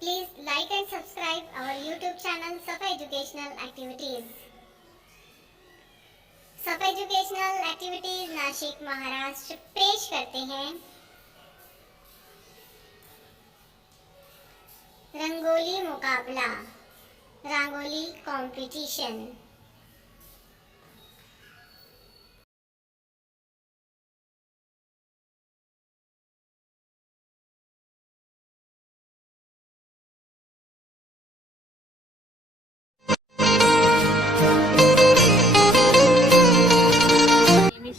Please like and subscribe our YouTube channel Safa Educational Activities. सफा educational activities Nashik महाराष्ट्र पेश करते हैं रंगोली मुकाबला, rangoli competition.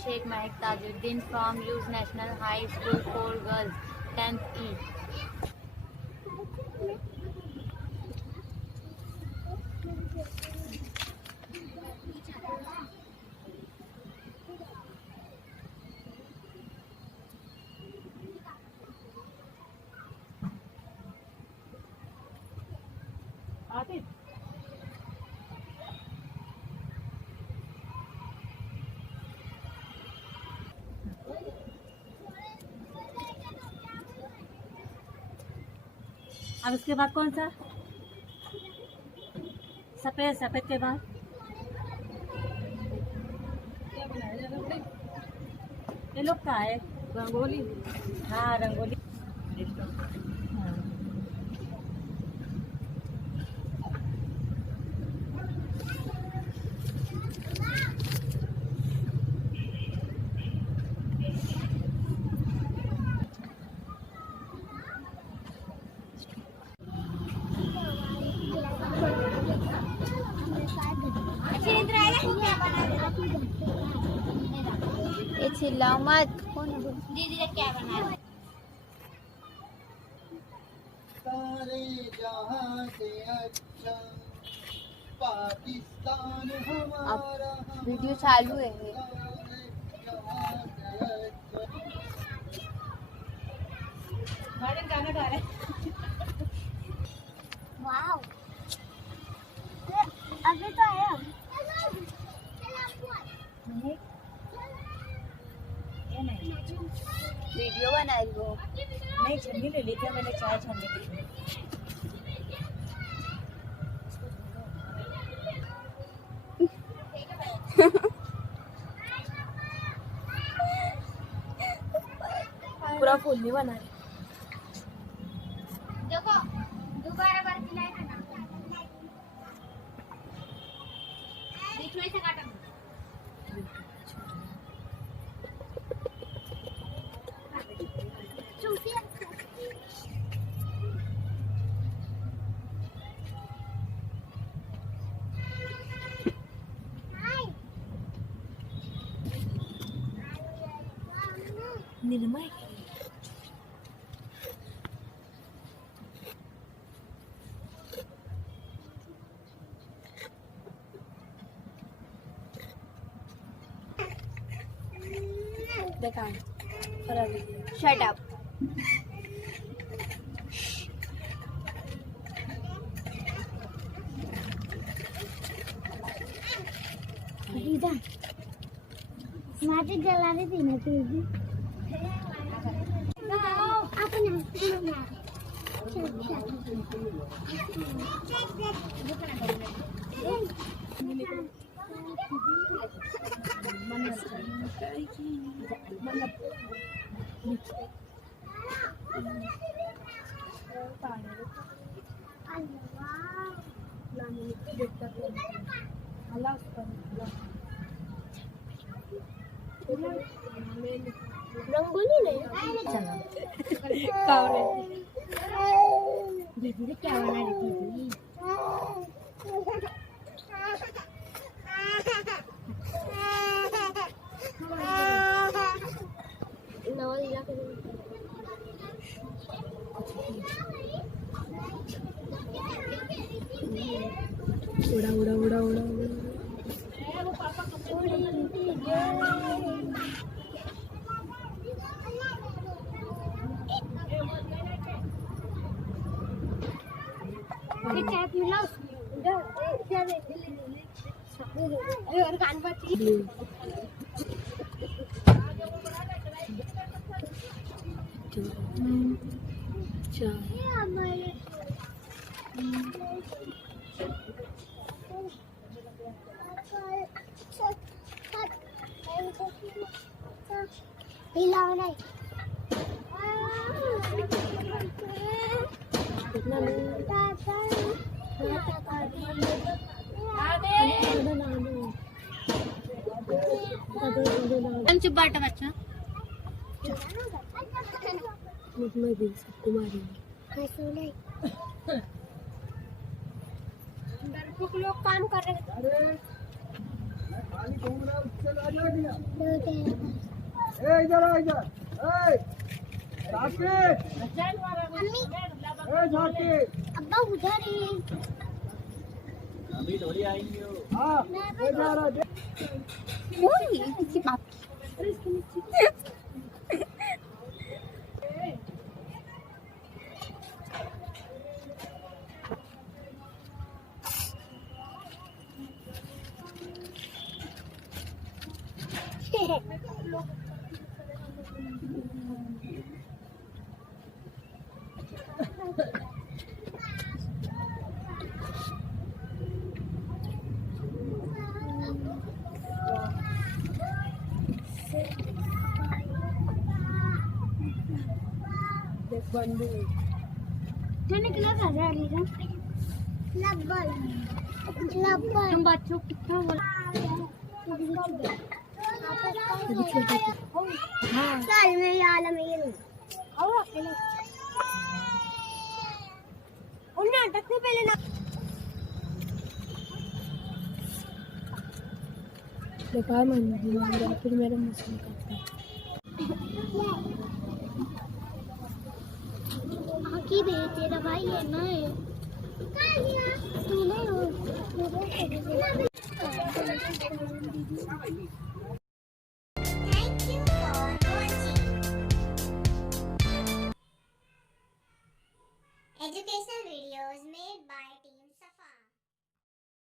Sheikh Mahek Tajuddin from Luz National High School for Girls, 10th E. अब इसके बाद कौन सा? सफेद, सफेद के बाद ये लोग का है रंगोली। हाँ रंगोली। हाँ। ये चिल्लाओ मत। दीदी ने क्या बनाया? सारे जहां से अच्छा पाकिस्तान हमारा। वीडियो चालू है। गाना गा रहे। वाओ, अभी तो आया। ये नहीं, वीडियो बना रही हो? नहीं छन्नी ले ली थी मैंने, चाय छन्नी की। पूरा फूल नहीं बना रही। देखो दोबारा बार खिलाए ना, बीच में से काटा। निर्मय देखा शट अप। माटी जला रही थी ना तुझी। रंगोली नहीं चलो दीदी ने क्या बना रही थी? उड़ा उड़ा उड़ा उड़ा कैप मिला और कान पर चाय हिलाओ नहीं कितना चुप बैठा बच्चा। मैं भी सबको मारेंगे। डरपोक लोग काम कर रहे हैं। मैं खाली घूम रहा हूँ, उससे आ जा दिया। इधर आ इधर। झाकी, अम्मी झाकी। अब्बा उधर ही अभी थोड़ी आएंगे वो। हाँ, जा रहा है। किसी बात देख बंदू क्या निकला था लीजा लब्बल लब्बल तुम बच्चों कितना बोला अभी छोटा हाँ चल मैं आलम ये और अकेले उन नाटक से पहले ना बेकार मान गया फिर मेरा मौसम करता है। आकी दे तेरा भाई है ना तू नहीं हो Thank you for watching. Educational videos made by